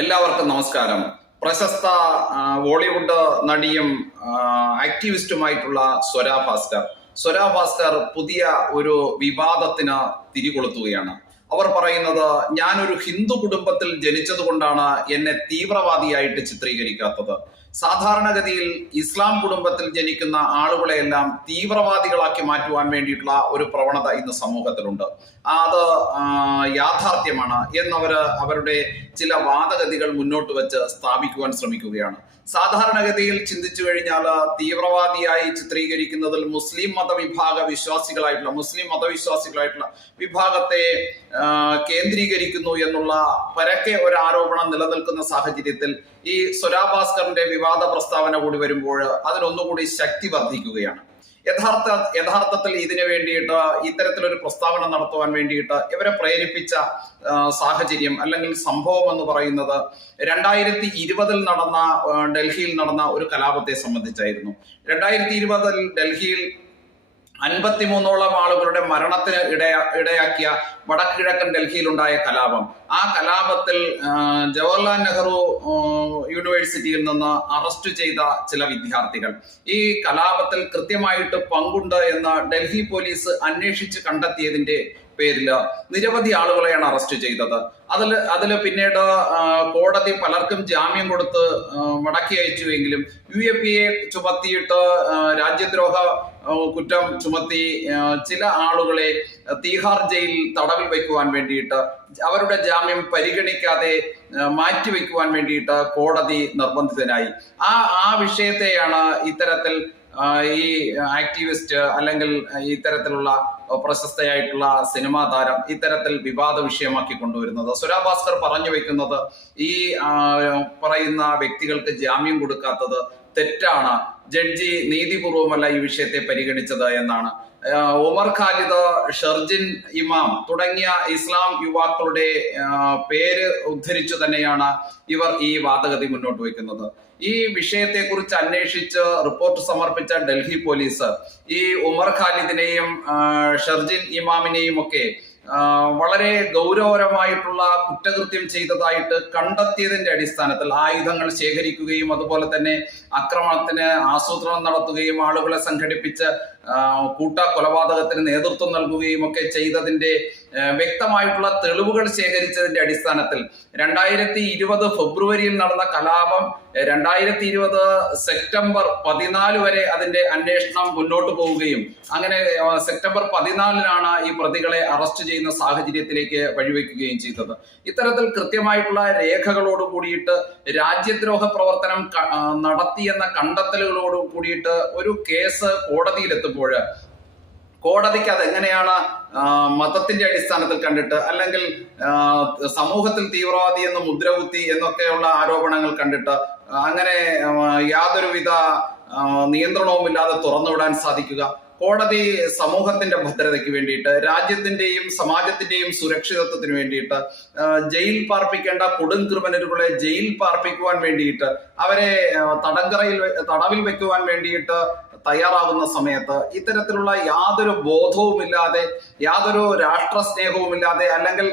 എല്ലാവർക്കും നമസ്കാരം. പ്രശസ്ത ബോളിവുഡ് നടിയും ആക്ടിവിസ്റ്റുമായിട്ടുള്ള സ്വര ഭാസ്കർ പുതിയ ഒരു വിവാദത്തിന് തിരികൊളുത്തുകയാണ്. അവർ പറയുന്നത്, ഞാനൊരു ഹിന്ദു കുടുംബത്തിൽ ജനിച്ചത് കൊണ്ടാണ് എന്നെ തീവ്രവാദിയായിട്ട് ചിത്രീകരിക്കാത്തത്. സാധാരണഗതിയിൽ ഇസ്ലാം കുടുംബത്തിൽ ജനിക്കുന്ന ആളുകളെയെല്ലാം തീവ്രവാദികളാക്കി മാറ്റുവാൻ വേണ്ടിയിട്ടുള്ള ഒരു പ്രവണത ഇന്ന് സമൂഹത്തിലുണ്ട്. അത് യാഥാർത്ഥ്യമാണ് എന്നവര് അവരുടെ ചില വാദഗതികൾ മുന്നോട്ട് വെച്ച് സ്ഥാപിക്കുവാൻ ശ്രമിക്കുകയാണ്. സാധാരണഗതിയിൽ ചിന്തിച്ചു കഴിഞ്ഞാൽ തീവ്രവാദിയായി ചിത്രീകരിക്കുന്നതിൽ മുസ്ലിം മതവിശ്വാസികളായിട്ടുള്ള വിഭാഗത്തെ കേന്ദ്രീകരിക്കുന്നു എന്നുള്ള പരക്കെ ഒരു ആരോപണം നിലനിൽക്കുന്ന സാഹചര്യത്തിൽ ഈ സ്വര ഭാസ്കറിന്റെ വിവാദ പ്രസ്താവന കൂടി വരുമ്പോൾ അതിനൊന്നുകൂടി ശക്തി വർദ്ധിക്കുകയാണ്. യഥാർത്ഥത്തിൽ ഇതിനു വേണ്ടിയിട്ട് ഇത്തരത്തിലൊരു പ്രസ്താവന നടത്തുവാൻ വേണ്ടിയിട്ട് ഇവരെ പ്രേരിപ്പിച്ച സാഹചര്യം അല്ലെങ്കിൽ സംഭവം എന്ന് പറയുന്നത് 2020 ഡൽഹിയിൽ നടന്ന ഒരു കലാപത്തെ സംബന്ധിച്ചായിരുന്നു. 2020 ഡൽഹിയിൽ 53ഓളം ആളുകളുടെ മരണത്തിന് ഇടയാക്കിയ വടക്കിഴക്കൻ ഡൽഹിയിൽ ഉണ്ടായ കലാപം. ആ കലാപത്തിൽ ജവഹർലാൽ നെഹ്റു യൂണിവേഴ്സിറ്റിയിൽ നിന്ന് അറസ്റ്റ് ചെയ്ത ചില വിദ്യാർത്ഥികൾ ഈ കലാപത്തിൽ കൃത്യമായിട്ട് പങ്കുണ്ട് എന്ന് ഡൽഹി പോലീസ് അന്വേഷിച്ച് കണ്ടെത്തിയതിന്റെ പേരിൽ നിരവധി ആളുകളെയാണ് അറസ്റ്റ് ചെയ്തത്. അതില് പിന്നീട് കോടതി പലർക്കും ജാമ്യം കൊടുത്ത് മടക്കി അയച്ചുവെങ്കിലും UAPA ചുമത്തിയിട്ട് രാജ്യദ്രോഹ കുറ്റം ചുമത്തി ചില ആളുകളെ തീഹാർ ജയിലിൽ തടവിൽ വയ്ക്കുവാൻ വേണ്ടിയിട്ട് അവരുടെ ജാമ്യം പരിഗണിക്കാതെ മാറ്റിവെക്കുവാൻ വേണ്ടിയിട്ട് കോടതി നിർബന്ധിതനായി. ആ വിഷയത്തെയാണ് ഇത്തരത്തിൽ ഈ ആക്ടിവിസ്റ്റ് അല്ലെങ്കിൽ ഇത്തരത്തിലുള്ള പ്രശസ്തയായിട്ടുള്ള സിനിമാ താരം ഇത്തരത്തിൽ വിവാദ വിഷയമാക്കി കൊണ്ടുവരുന്നത്. സ്വര ഭാസ്കർ പറഞ്ഞു വെക്കുന്നത് ഈ പറയുന്ന വ്യക്തികൾക്ക് ജാമ്യം കൊടുക്കാത്തത് തെറ്റാണ്, ജഡ്ജി നീതിപൂർവമല്ല ഈ വിഷയത്തെ പരിഗണിച്ചത് എന്നാണ്. ഉമർ ഖാലിദ്, ഷർജിൻ ഇമാം തുടങ്ങിയ ഇസ്ലാം യുവാക്കളുടെ പേര് ഉദ്ധരിച്ചു തന്നെയാണ് ഇവർ ഈ വാദഗതി മുന്നോട്ട് വയ്ക്കുന്നത്. ഈ വിഷയത്തെക്കുറിച്ച് അന്വേഷിച്ച് റിപ്പോർട്ട് സമർപ്പിച്ച ഡൽഹി പോലീസ് ഈ ഉമർ ഖാലിദിനെയും ഷർജിൻ ഇമാമിനെയും ഒക്കെ വളരെ ഗൗരവപരമായിട്ടുള്ള കുറ്റകൃത്യം ചെയ്തതായിട്ട് കണ്ടെത്തിയതിന്റെ അടിസ്ഥാനത്തിൽ ആയുധങ്ങൾ ശേഖരിക്കുകയും അതുപോലെ തന്നെ ആക്രമണത്തിന് ആസൂത്രണം നടത്തുകയും ആളുകളെ സംഘടിപ്പിച്ച് കൊലപാതകത്തിന് നേതൃത്വം നൽകുകയും ഒക്കെ ചെയ്തതിന്റെ വ്യക്തമായിട്ടുള്ള തെളിവുകൾ ശേഖരിച്ചതിന്റെ അടിസ്ഥാനത്തിൽ 2020 ഫെബ്രുവരിയിൽ നടന്ന കലാപം 2020 സെപ്റ്റംബർ 14 വരെ അതിന്റെ അന്വേഷണം മുന്നോട്ട് പോവുകയും അങ്ങനെ സെപ്റ്റംബർ 14 ഈ പ്രതികളെ അറസ്റ്റ് ചെയ്യുന്ന സാഹചര്യത്തിലേക്ക് വഴിവെക്കുകയും ചെയ്തത്. ഇത്തരത്തിൽ കൃത്യമായിട്ടുള്ള രേഖകളോട് കൂടിയിട്ട് രാജ്യദ്രോഹ പ്രവർത്തനം നടത്തിയെന്ന കണ്ടെത്തലുകളോട് കൂടിയിട്ട് ഒരു കേസ് കോടതിയിലെത്തുമ്പോൾ കോടതിക്ക് അതെങ്ങനെയാണ് മതത്തിന്റെ അടിസ്ഥാനത്തിൽ കണ്ടിട്ട് അല്ലെങ്കിൽ സമൂഹത്തിൽ തീവ്രവാദി എന്ന് മുദ്രകുത്തി എന്നൊക്കെയുള്ള ആരോപണങ്ങൾ കണ്ടിട്ട് അങ്ങനെ യാതൊരുവിധ നിയന്ത്രണവുമില്ലാതെ തുറന്നുവിടാൻ സാധിക്കുക? കോടതി സമൂഹത്തിന്റെ ഭദ്രതയ്ക്ക് വേണ്ടിയിട്ട്, രാജ്യത്തിന്റെയും സമാജത്തിന്റെയും സുരക്ഷിതത്വത്തിന് വേണ്ടിയിട്ട്, ജയിൽ പാർപ്പിക്കേണ്ട കൊടും ക്രിമിനലുകളെ ജയിൽ പാർപ്പിക്കുവാൻ വേണ്ടിയിട്ട്, അവരെ തടവിൽ വെക്കുവാൻ വേണ്ടിയിട്ട് തയ്യാറാകുന്ന സമയത്ത് ഇത്തരത്തിലുള്ള യാതൊരു ബോധവുമില്ലാതെ, യാതൊരു രാഷ്ട്ര സ്നേഹവുമില്ലാതെ അല്ലെങ്കിൽ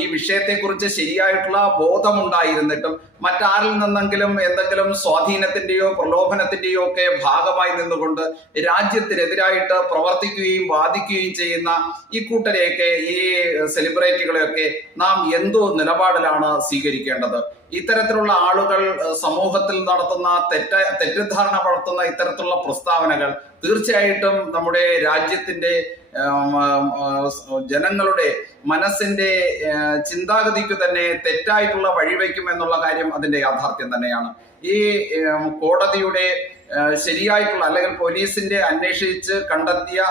ഈ വിഷയത്തെക്കുറിച്ച് ശരിയായിട്ടുള്ള ബോധമുണ്ടായിരുന്നിട്ടും മറ്റാരിൽ നിന്നെങ്കിലും എന്തെങ്കിലും സ്വാധീനത്തിന്റെയോ പ്രലോഭനത്തിന്റെയോ ഒക്കെ ഭാഗമായി നിന്നുകൊണ്ട് രാജ്യത്തിനെതിരായിട്ട് പ്രവർത്തിക്കുകയും വാദിക്കുകയും ചെയ്യുന്ന ഈ കൂട്ടരെയൊക്കെ, ഈ സെലിബ്രിറ്റികളെയൊക്കെ നാം എന്തോ നിലപാടിലാണ് സ്വീകരിക്കേണ്ടത്? ഇത്തരത്തിലുള്ള ആളുകൾ സമൂഹത്തിൽ നടത്തുന്ന തെറ്റിദ്ധാരണ വളർത്തുന്ന ഇത്തരത്തിലുള്ള പ്രസ്താവനകൾ തീർച്ചയായിട്ടും നമ്മുടെ രാജ്യത്തിന്റെ ജനങ്ങളുടെ മനസ്സിന്റെ ചിന്താഗതിക്ക് തന്നെ തെറ്റായിട്ടുള്ള വഴിവെക്കും എന്നുള്ള കാര്യം അതിന്റെ യാഥാർത്ഥ്യം തന്നെയാണ്. ഈ കോടതിയുടെ ശരിയായിട്ടുള്ള അല്ലെങ്കിൽ പോലീസിന്റെ അന്വേഷിച്ച് കണ്ടെത്തിയ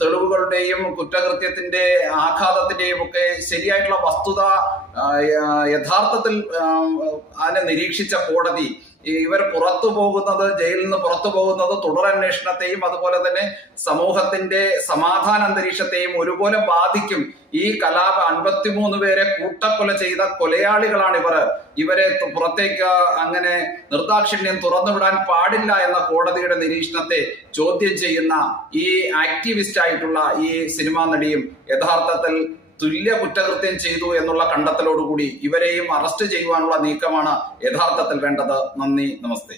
തെളിവുകളുടെയും കുറ്റകൃത്യത്തിന്റെ ആഘാതത്തിന്റെയും ഒക്കെ ശരിയായിട്ടുള്ള വസ്തുത യഥാർത്ഥത്തിൽ അതിനെ നിരീക്ഷിച്ച കോടതി ഇവർ ജയിലിൽ നിന്ന് പുറത്തു പോകുന്നത് തുടരന്വേഷണത്തെയും അതുപോലെ തന്നെ സമൂഹത്തിന്റെ സമാധാന അന്തരീക്ഷത്തെയും ഒരുപോലെ ബാധിക്കും. ഈ കലാപ 53 പേരെ കൂട്ടക്കൊല ചെയ്ത കൊലയാളികളാണ് ഇവരെ പുറത്തേക്ക് അങ്ങനെ നിർദാക്ഷിണ്യം തുറന്നുവിടാൻ പാടില്ല എന്ന കോടതിയുടെ നിരീക്ഷണത്തെ ചോദ്യം ചെയ്യുന്ന ഈ ആക്ടിവിസ്റ്റ് ആയിട്ടുള്ള ഈ സിനിമാ നടിയും യഥാർത്ഥത്തിൽ തുല്യ കുറ്റകൃത്യം ചെയ്തു എന്നുള്ള കണ്ടെത്തലോടുകൂടി ഇവരെയും അറസ്റ്റ് ചെയ്യുവാനുള്ള നീക്കമാണ് യഥാർത്ഥത്തിൽ വേണ്ടത്. നന്ദി, നമസ്തേ.